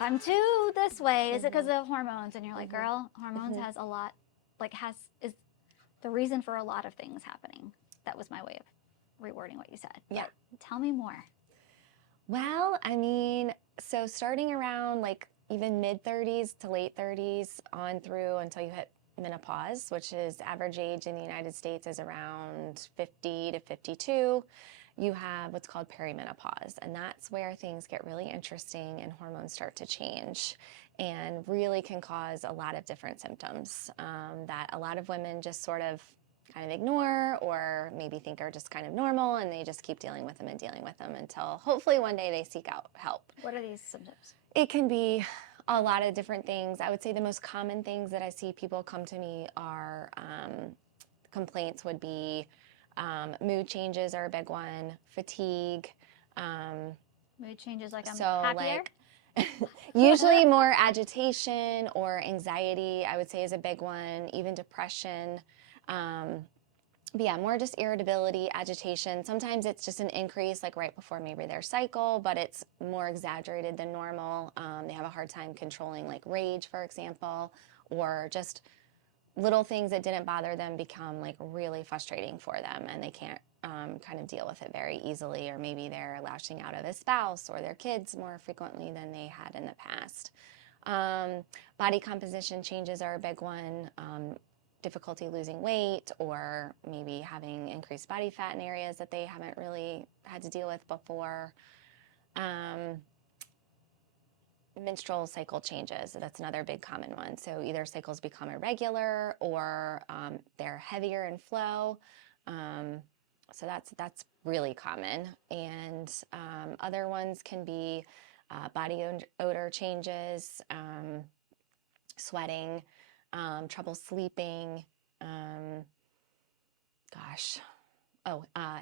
if I'm too this way, is it because of hormones? And you're like, girl, hormones has a lot, is the reason for a lot of things happening. That was my way of rewording what you said. Yeah. But tell me more. Well, I mean, so starting around like even mid-30s to late 30s on through until you hit menopause, which is average age in the United States is around 50 to 52, you have what's called perimenopause. And that's where things get really interesting and hormones start to change and really can cause a lot of different symptoms that a lot of women just sort of kind of ignore or maybe think are just kind of normal, and they just keep dealing with them until hopefully one day they seek out help. What are these symptoms? It can be a lot of different things. I would say the most common things that I see people come to me are complaints would be mood changes are a big one, fatigue. Mood changes, like I'm so happier? like usually more agitation or anxiety, I would say, is a big one, even depression. But yeah, more just irritability, agitation. Sometimes it's just an increase like right before maybe their cycle, but it's more exaggerated than normal. They have a hard time controlling like rage, for example, or just little things that didn't bother them become like really frustrating for them, and they can't kind of deal with it very easily, or maybe they're lashing out at a spouse or their kids more frequently than they had in the past. Body composition changes are a big one. Difficulty losing weight, or maybe having increased body fat in areas that they haven't really had to deal with before. Menstrual cycle changes, that's another big common one. So either cycles become irregular or they're heavier in flow. So that's really common. And other ones can be body odor changes, sweating, trouble sleeping,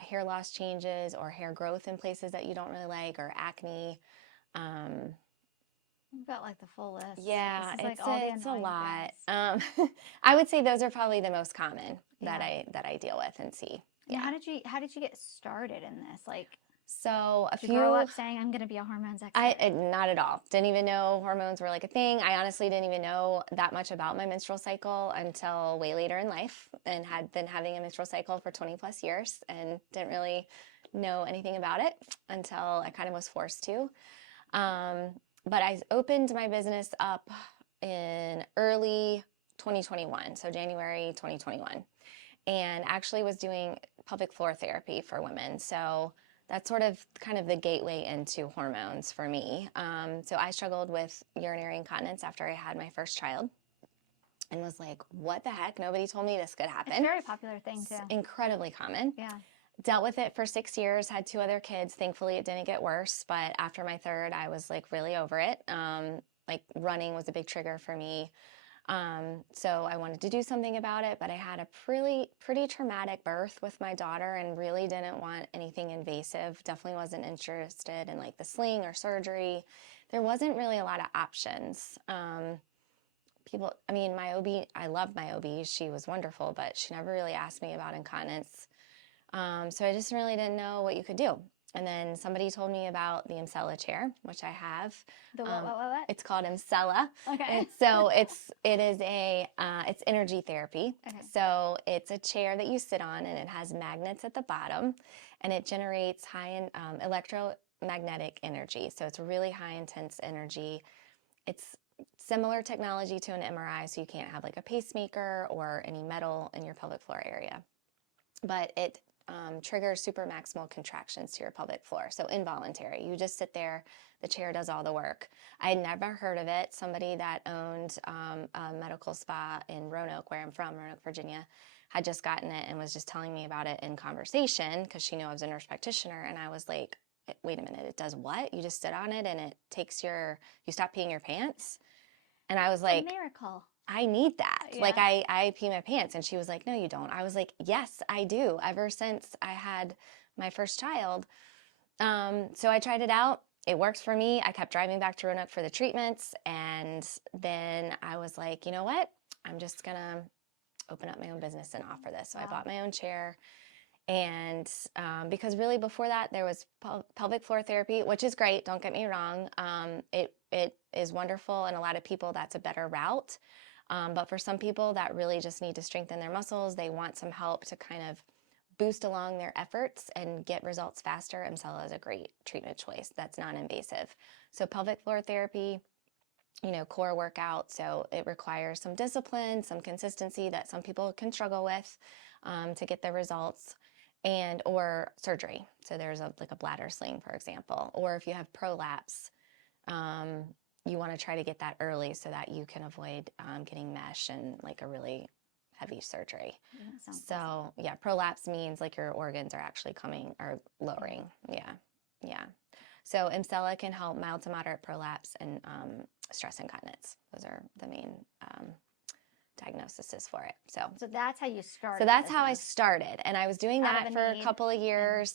hair loss changes or hair growth in places that you don't really like, or acne. You've got like the full list. Yeah, it's like it's a lot. I would say those are probably the most common that I deal with and see. Yeah. How did you get started in this? Like, so did you grow up saying I'm going to be a hormones expert? Not at all. Didn't even know hormones were like a thing. I honestly didn't even know that much about my menstrual cycle until way later in life, and had been having a menstrual cycle for 20 plus years and didn't really know anything about it until I kind of was forced to. But I opened my business up in early 2021, so January 2021, and actually was doing pelvic floor therapy for women. So that's sort of kind of the gateway into hormones for me. So I struggled with urinary incontinence after I had my first child and was like, what the heck? Nobody told me this could happen. It's a very popular thing too. It's incredibly common. Yeah. Dealt with it for 6 years, had 2 other kids. Thankfully, it didn't get worse. But after my third, I was like really over it. Like running was a big trigger for me. So I wanted to do something about it, but I had a pretty traumatic birth with my daughter and really didn't want anything invasive. Definitely wasn't interested in like the sling or surgery. There wasn't really a lot of options. My OB, I loved my OB. She was wonderful, but she never really asked me about incontinence. So I just really didn't know what you could do. And then somebody told me about the mcella chair, which I have. The what? It's called mcella. Okay. It's energy therapy. Okay. So it's a chair that you sit on, and it has magnets at the bottom, and it generates high electromagnetic energy. So it's really high intense energy. It's similar technology to an MRI, so you can't have like a pacemaker or any metal in your pelvic floor area, but it triggers super maximal contractions to your pelvic floor. So involuntary. You just sit there. The chair does all the work. I had never heard of it. Somebody that owned a medical spa in Roanoke, where I'm from, Roanoke, Virginia, had just gotten it and was just telling me about it in conversation because she knew I was a nurse practitioner. And I was like, wait a minute, it does what? You just sit on it and it takes you stop peeing your pants? And I was like, a miracle. I need that. Yeah. Like I pee my pants. And she was like, no, you don't. I was like, yes, I do. Ever since I had my first child. So I tried it out. It works for me. I kept driving back to Roanoke for the treatments. And then I was like, you know what? I'm just going to open up my own business and offer this. So I bought my own chair. And because really before that, there was pelvic floor therapy, which is great. Don't get me wrong. It is wonderful. And a lot of people, that's a better route. But for some people that really just need to strengthen their muscles, they want some help to kind of boost along their efforts and get results faster, mcella is a great treatment choice that's non-invasive. So pelvic floor therapy, core workout. So it requires some discipline, some consistency that some people can struggle with to get the results, and or surgery. So there's like a bladder sling, for example, or if you have prolapse, you want to try to get that early so that you can avoid getting mesh and like a really heavy surgery. So yeah, prolapse means like your organs are actually coming or lowering. Yeah. So mcella can help mild to moderate prolapse and stress incontinence. Those are the main diagnoses for it. So that's how you started. So that's how I started. And I was doing that for a couple of years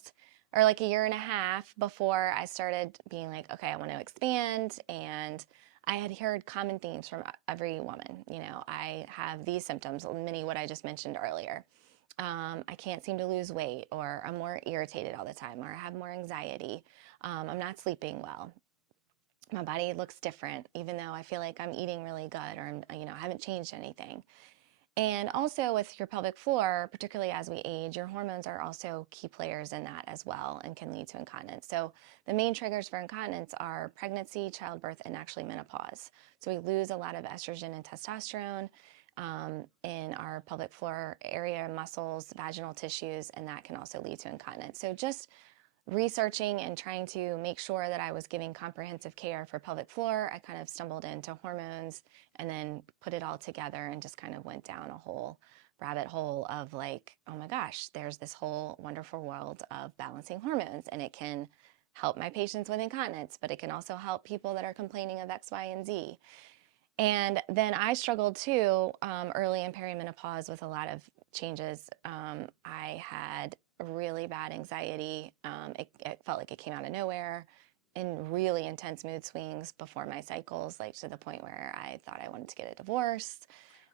or like a year and a half before I started being like, okay, I want to expand. And I had heard common themes from every woman. I have these symptoms, many what I just mentioned earlier. I can't seem to lose weight, or I'm more irritated all the time, or I have more anxiety. I'm not sleeping well. My body looks different, even though I feel like I'm eating really good, or I haven't changed anything. And also with your pelvic floor, particularly as we age, your hormones are also key players in that as well and can lead to incontinence. So the main triggers for incontinence are pregnancy, childbirth, and actually menopause. So we lose a lot of estrogen and testosterone in our pelvic floor area, muscles, vaginal tissues, and that can also lead to incontinence. So just researching and trying to make sure that I was giving comprehensive care for pelvic floor, I kind of stumbled into hormones and then put it all together and just kind of went down a whole rabbit hole of like, oh my gosh, there's this whole wonderful world of balancing hormones, and it can help my patients with incontinence, but it can also help people that are complaining of X, Y, and Z. And then I struggled too early in perimenopause with a lot of changes. I had really bad anxiety. It felt like it came out of nowhere, and really intense mood swings before my cycles, like to the point where I thought I wanted to get a divorce.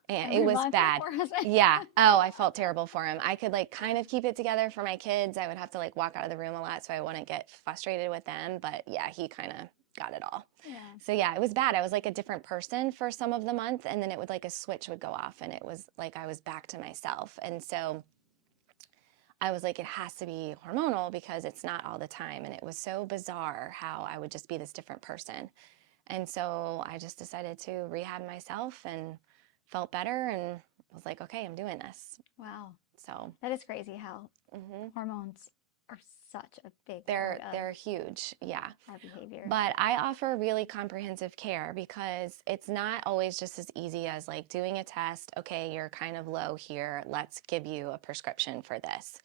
And it was bad. Yeah. Oh, I felt terrible for him. I could like kind of keep it together for my kids. I would have to like walk out of the room a lot so I wouldn't get frustrated with them. But yeah, he kind of got it all. Yeah. So yeah, it was bad. I was like a different person for some of the month, and then it would like a switch would go off and it was like I was back to myself. And so I was like, it has to be hormonal because it's not all the time. And it was so bizarre how I would just be this different person. And so I just decided to rehab myself and felt better and was like, okay, I'm doing this. Wow. So that is crazy how hormones are such a big part of they're huge. Yeah. Our behavior. But I offer really comprehensive care because it's not always just as easy as like doing a test. Okay, you're kind of low here. Let's give you a prescription for this.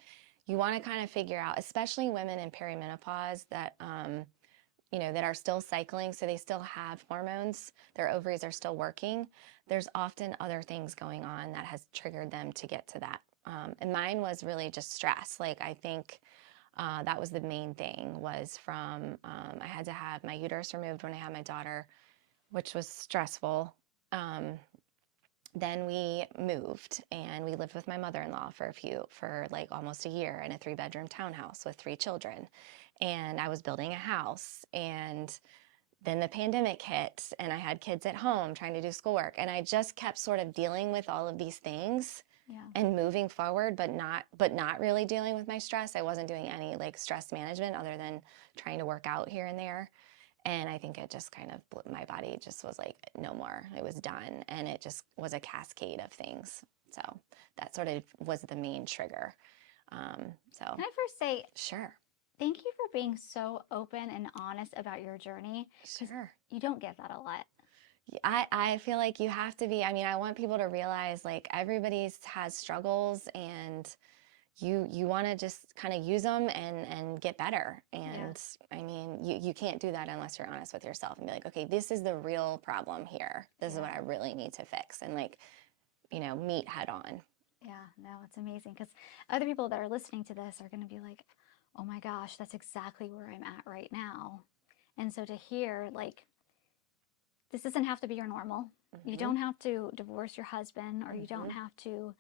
You want to kind of figure out, especially women in perimenopause that, that are still cycling, so they still have hormones. Their ovaries are still working. There's often other things going on that has triggered them to get to that. And mine was really just stress. Like I think that was the main thing was from, I had to have my uterus removed when I had my daughter, which was stressful. Then we moved and we lived with my mother-in-law for like almost a year in a 3-bedroom townhouse with 3 children. And I was building a house, and then the pandemic hit and I had kids at home trying to do schoolwork. And I just kept sort of dealing with all of these things and moving forward, but not really dealing with my stress. I wasn't doing any like stress management other than trying to work out here and there. And I think it just kind of, my body just was like, no more, it was done. And it just was a cascade of things. So that sort of was the main trigger. So can I first say, sure. Thank you for being so open and honest about your journey. Sure. You don't get that a lot. I feel like you have to be, I want people to realize like everybody has struggles, and you want to just kind of use them and get better. And you can't do that unless you're honest with yourself and be like, okay, this is the real problem here. This is what I really need to fix, and like, meet head on. Yeah, no, it's amazing because other people that are listening to this are going to be like, oh my gosh, that's exactly where I'm at right now. And so to hear like, this doesn't have to be your normal. You don't have to divorce your husband, or you don't have to,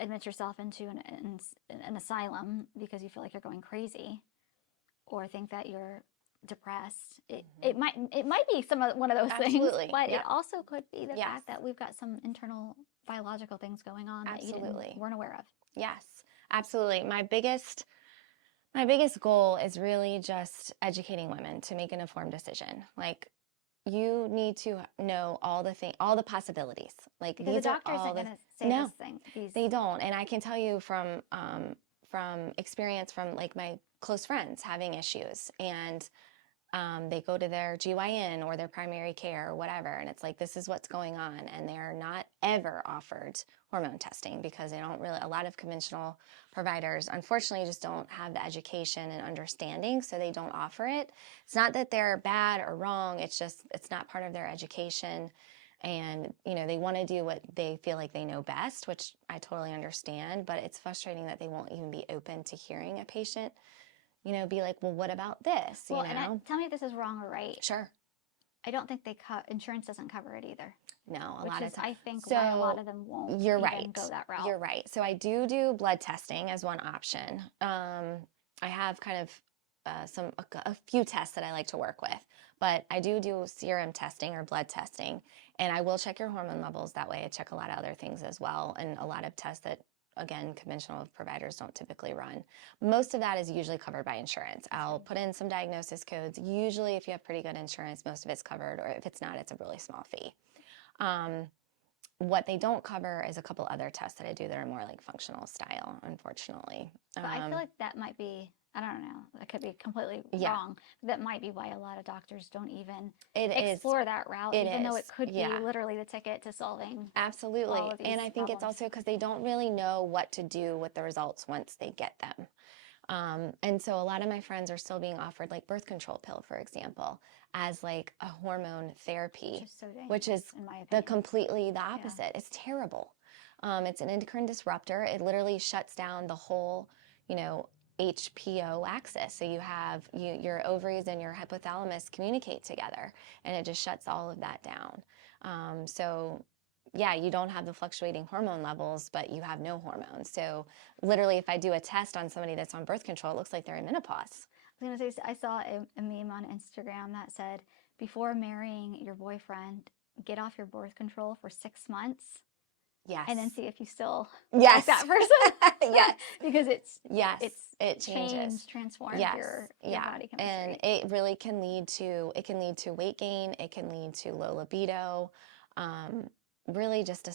admit yourself into an asylum because you feel like you're going crazy, or think that you're depressed. It might be one of those things, but it also could be the fact that we've got some internal biological things going on that you weren't aware of. Yes, absolutely. My biggest goal is really just educating women to make an informed decision. Like, you need to know all the possibilities. Like, because these the doctor isn't going to say this thing. They don't. And I can tell you from experience from like my close friends having issues, and they go to their GYN or their primary care or whatever, and it's like, this is what's going on, and they're not ever offered hormone testing because they don't really, a lot of conventional providers unfortunately just don't have the education and understanding, so they don't offer it. It's not that they're bad or wrong, it's just, it's not part of their education. And, you know, they want to do what they feel like they know best, which I totally understand, but it's frustrating that they won't even be open to hearing a patient, you know, be like, well, what about this? Well, you know? And tell me if this is wrong or right. Sure. I don't think insurance doesn't cover it either. No, a lot of times. I think so why a lot of them won't you're even right. go that route. You're right. So I do blood testing as one option. I have kind of a few tests that I like to work with, but I do serum testing or blood testing, and I will check your hormone levels. That way I check a lot of other things as well, and a lot of tests that, again, conventional providers don't typically run. Most of that is usually covered by insurance. I'll put in some diagnosis codes. Usually if you have pretty good insurance, most of it's covered, or if it's not, it's a really small fee. What they don't cover is a couple other tests that I do that are more like functional style, unfortunately. But I feel like that might be, I don't know, I could be completely wrong. That might be why a lot of doctors don't even explore that route, even though it could be literally the ticket to solving. Absolutely. All of these and I think it's also because they don't really know what to do with the results once they get them. And so a lot of my friends are still being offered like birth control pill, for example, as like a hormone therapy, which is completely the opposite. Yeah. It's terrible. It's an endocrine disruptor. It literally shuts down the whole, you know, HPO axis. So you have your ovaries and your hypothalamus communicate together, and it just shuts all of that down. So yeah, you don't have the fluctuating hormone levels, but you have no hormones. So literally, if I do a test on somebody that's on birth control, it looks like they're in menopause. I was going to say, I saw a meme on Instagram that said, before marrying your boyfriend, get off your birth control for 6 months. Yes. And then see if you still like that person. Yes. Because it changes, transforms your body chemistry. And it really can lead to weight gain. It can lead to low libido. Really just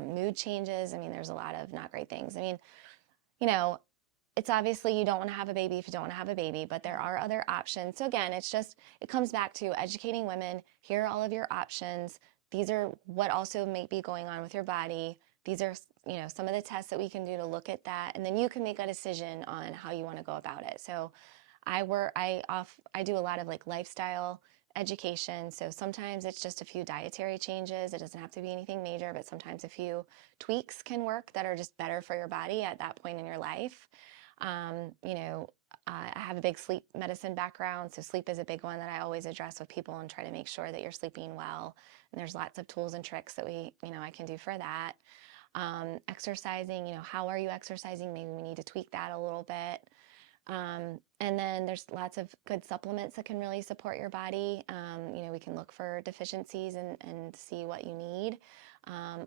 mood changes. I mean, there's a lot of not great things. I mean, you know, it's obviously you don't want to have a baby if you don't want to have a baby, but there are other options. So again, it comes back to educating women. Here are all of your options. These are what also may be going on with your body. These are, you know, some of the tests that we can do to look at that, and then you can make a decision on how you want to go about it. So I do a lot of like lifestyle education. So sometimes it's just a few dietary changes. It doesn't have to be anything major, but sometimes a few tweaks can work that are just better for your body at that point in your life. You know, I have a big sleep medicine background, so sleep is a big one that I always address with people and try to make sure that you're sleeping well. And there's lots of tools and tricks that I can do for that. Exercising, you know, how are you exercising? Maybe we need to tweak that a little bit. And then there's lots of good supplements that can really support your body. You know, we can look for deficiencies and see what you need.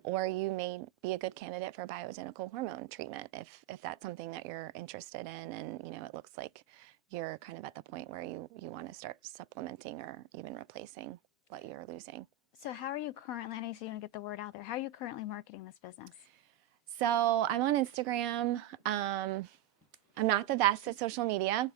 Or you may be a good candidate for bioidentical hormone treatment if that's something that you're interested in, and, you know, it looks like you're kind of at the point where you want to start supplementing or even replacing what you're losing. So how are you currently, I know you say you want to get the word out there, how are you currently marketing this business? So I'm on Instagram. I'm not the best at social media,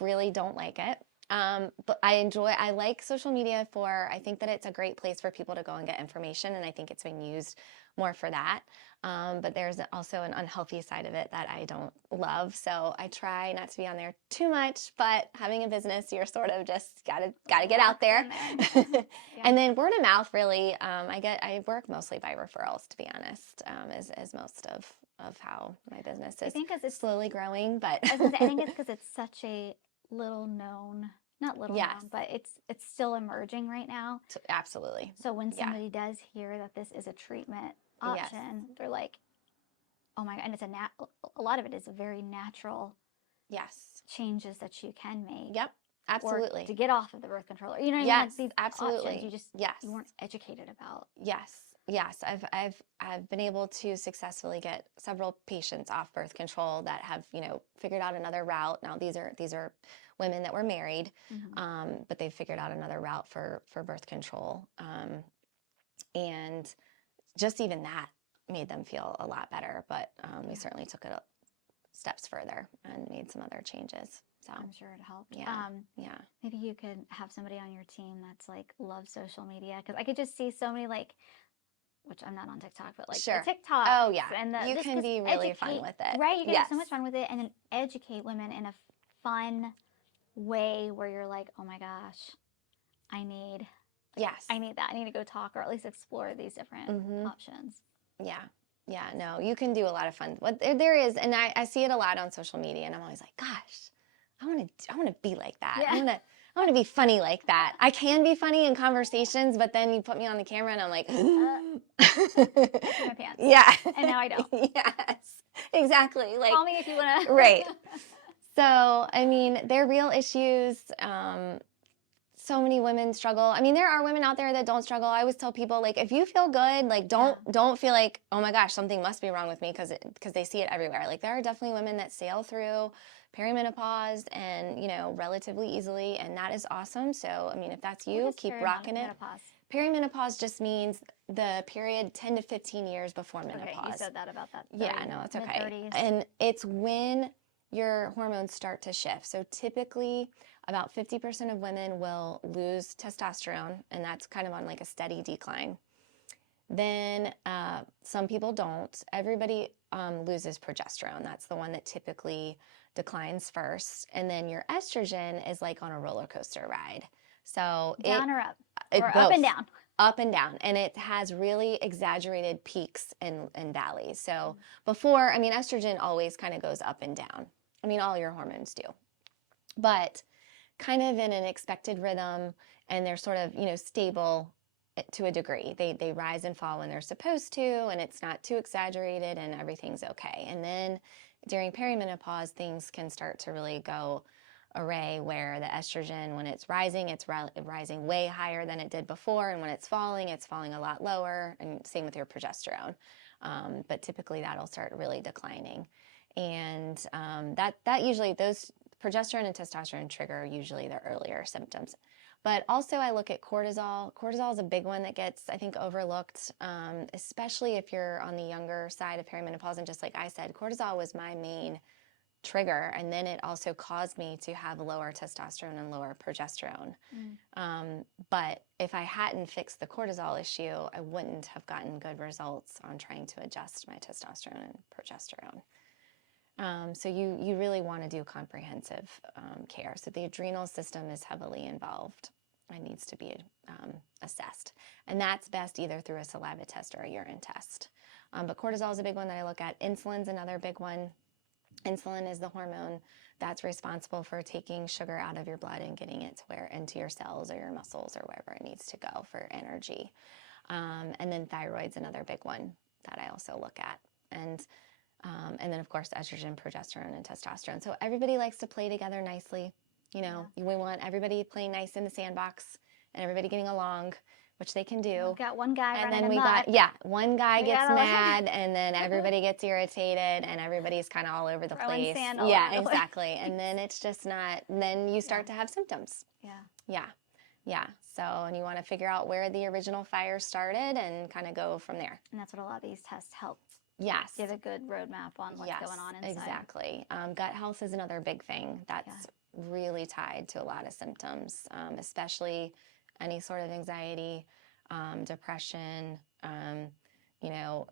really don't like it. But I like social media I think that it's a great place for people to go and get information, and I think it's being used more for that. But there's also an unhealthy side of it that I don't love, so I try not to be on there too much, but having a business, you're sort of just gotta get out there. Yeah. And then word of mouth, really, I work mostly by referrals, to be honest, as most of how my business is. I think because it's slowly growing, but I think it's because it's such a little known, not little known, but it's still emerging right now. Absolutely. So when somebody does hear that this is a treatment option, they're like, oh my God, and it's a lot of it is a very natural Yes. changes that you can make. Yep. Absolutely. Or to get off of the birth control. You know what I mean? Yes, Like these absolutely. options, you just Yes. you weren't educated about. Yes. Yes. I've been able to successfully get several patients off birth control that have, you know, figured out another route. Now these are women that were married, but they've figured out another route for birth control. And just even that made them feel a lot better. But we certainly took it steps further and made some other changes. So I'm sure it helped. Yeah. Maybe you could have somebody on your team that's like loves social media, because I could just see so many, like, which I'm not on TikTok, but like Sure. the TikTok. Oh yeah. And You can be really fun with it. Right? You can Yes. have so much fun with it, and then educate women in a fun way where you're like, oh my gosh, I need Yes. that. I need to go talk, or at least explore these different options. Yeah. Yeah. No, you can do a lot of fun. What there is, and I see it a lot on social media, and I'm always like, gosh, I want to be like that. Yeah. I want to be funny like that. I can be funny in conversations, but then you put me on the camera and I'm like, I pee my pants. Yeah. And now I don't. Yes. Exactly. Like, call me if you want to. Right. So, I mean, they're real issues. So many women struggle. I mean, there are women out there that don't struggle. I always tell people, like, if you feel good, like, don't feel like, oh my gosh, something must be wrong with me, because they see it everywhere. Like, there are definitely women that sail through perimenopause and, you know, relatively easily, and that is awesome. So, I mean, if that's you, keep rocking it. Perimenopause just means the period 10 to 15 years before menopause. Okay, you said that about that. Yeah, no, it's okay. Mid-30s. And it's when your hormones start to shift. So typically about 50% of women will lose testosterone, and that's kind of on like a steady decline. Then some people don't. Everybody loses progesterone. That's the one that typically declines first. And then your estrogen is like on a roller coaster ride. So down or up? Or both. Up and down? Up and down. And it has really exaggerated peaks and valleys. So before, I mean, estrogen always kind of goes up and down. I mean, all your hormones do. But kind of in an expected rhythm, and they're sort of, you know, stable to a degree. They rise and fall when they're supposed to, and it's not too exaggerated, and everything's okay. And then during perimenopause, things can start to really go array, where the estrogen, when it's rising rising way higher than it did before, and when it's falling a lot lower, and same with your progesterone. But typically that'll start really declining. And that usually, those progesterone and testosterone trigger usually the earlier symptoms. But also I look at cortisol. Cortisol is a big one that gets, I think, overlooked, especially if you're on the younger side of perimenopause. And just like I said, cortisol was my main trigger, and then it also caused me to have lower testosterone and lower progesterone. But if I hadn't fixed the cortisol issue, I wouldn't have gotten good results on trying to adjust my testosterone and progesterone. So you really want to do comprehensive care. So the adrenal system is heavily involved and needs to be assessed. And that's best either through a saliva test or a urine test. But cortisol is a big one that I look at. Insulin's another big one. Insulin is the hormone that's responsible for taking sugar out of your blood and getting it into your cells or your muscles or wherever it needs to go for energy. And then thyroid's another big one that I also look at. And then, of course, estrogen, progesterone, and testosterone. So everybody likes to play together nicely. You know, we want everybody playing nice in the sandbox and everybody getting along, which they can do. We've got one guy and running then one guy gets mad, and then everybody gets irritated, and everybody's kind of all over the place. Sand all yeah, over the exactly. And then it's just not. Then you start to have symptoms. Yeah. So, and you want to figure out where the original fire started and kind of go from there. And that's what a lot of these tests help. Yes. Give a good roadmap on what's going on inside. Exactly. Gut health is another big thing that's really tied to a lot of symptoms, especially any sort of anxiety, depression. You know,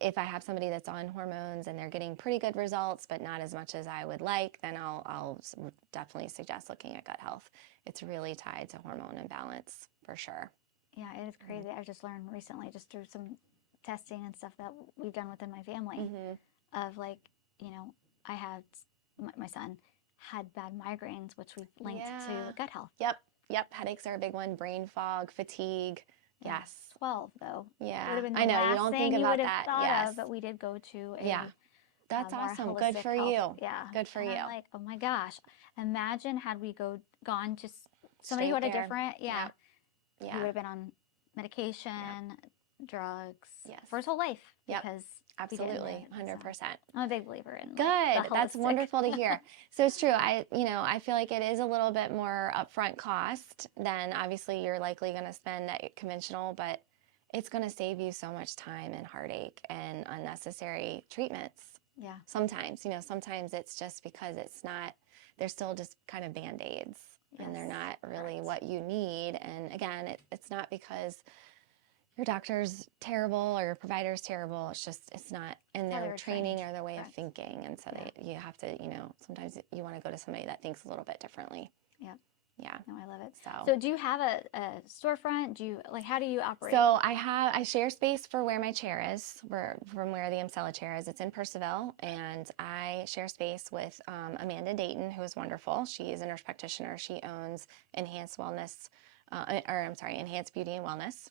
if I have somebody that's on hormones and they're getting pretty good results, but not as much as I would like, then I'll definitely suggest looking at gut health. It's really tied to hormone imbalance for sure. Yeah, it is crazy. I just learned recently, just through some testing and stuff that we've done within my family, of like, you know, I had, my son had bad migraines, which we've linked to gut health. Yep. Headaches are a big one. Brain fog, fatigue. Yes. 12 though. It would Yeah. have been the I know, you last don't thing think you about would have that. thought Yes. of, but we did go to Yeah. a That's more awesome. Good holistic for health. you. Yeah. Good for And you. I'm like, oh my gosh, imagine had we gone to somebody Straight who had a there. different, Yep. he Yeah. would have been on medication, drugs Yes. for his whole life Yep. because we didn't Absolutely. know it. 100%. I'm a big believer in Good. like, the That's holistic. wonderful to hear. So it's true. I feel like it is a little bit more upfront cost than obviously you're likely going to spend at conventional, but it's going to save you so much time and heartache and unnecessary treatments. Yeah. Sometimes it's just because they're still just kind of Band-Aids and they're not really what you need. And again, it's not because your doctor's terrible or your provider's terrible. It's not in their training or their way of thinking. And so you have to, sometimes you want to go to somebody that thinks a little bit differently. Yep. Yeah. No, I love it. So do you have a storefront? How do you operate? So I share space for where my chair is, from where the mcella chair is. It's in Percival, and I share space with Amanda Dayton, who is wonderful. She is a nurse practitioner. She owns Enhanced Beauty and Wellness.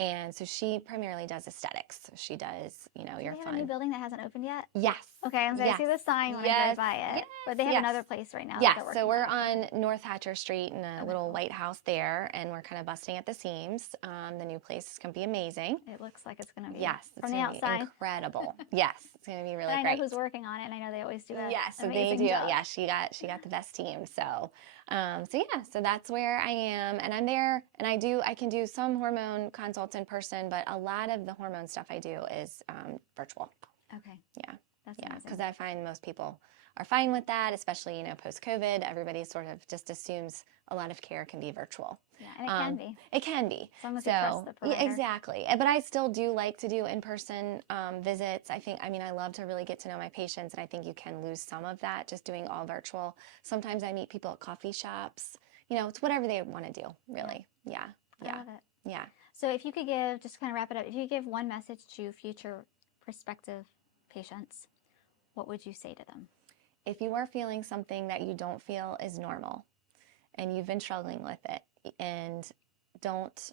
And so she primarily does aesthetics. So she does, Do your they have fun. a new building that hasn't opened yet? Yes. Okay, I see the sign when I drive by it. Yes. But they have another place right now. Yes, so we're on North Hatcher Street in a little cool. white house there, and we're kind of busting at the seams. The new place is going to be amazing. It looks like it's going to be. Yes, from the outside. Incredible. Yes, it's going to be really I great. know who's working on it, and I know they always do it. Yes, so they do. Job. Yeah, she got the best team. So that's where I am, and I'm there, and I can do some hormone consults in person, but a lot of the hormone stuff I do is virtual. Okay. Yeah. That's yeah, amazing. because I find most people are fine with that, especially post-COVID. Everybody sort of just assumes a lot of care can be virtual. Yeah, and it can be. It can be. As long as you trust the provider. Yeah, exactly. But I still do like to do in-person visits. I love to really get to know my patients, and I think you can lose some of that just doing all virtual. Sometimes I meet people at coffee shops. It's whatever they want to do, really. Yeah. I love it. Yeah. So if you could give, just kind of wrap it up, if you could give one message to future prospective patients, what would you say to them? If you are feeling something that you don't feel is normal and you've been struggling with it, and don't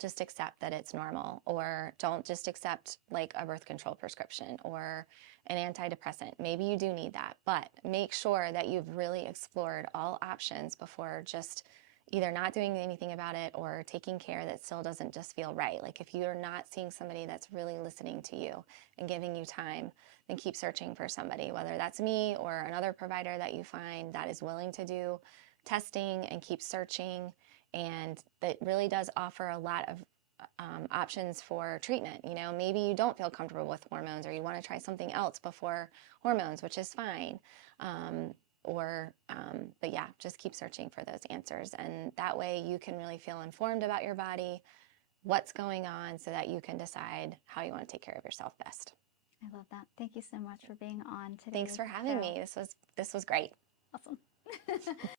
just accept that it's normal, or don't just accept like a birth control prescription or an antidepressant. Maybe you do need that, but make sure that you've really explored all options before just either not doing anything about it or taking care that still doesn't just feel right. Like if you're not seeing somebody that's really listening to you and giving you time, then keep searching for somebody, whether that's me or another provider that you find that is willing to do testing, and keep searching. And that really does offer a lot of options for treatment. Maybe you don't feel comfortable with hormones, or you want to try something else before hormones, which is fine. But yeah, just keep searching for those answers. And that way you can really feel informed about your body, what's going on, so that you can decide how you want to take care of yourself best. I love that. Thank you so much for being on today. Thanks for having me. This was great. Awesome.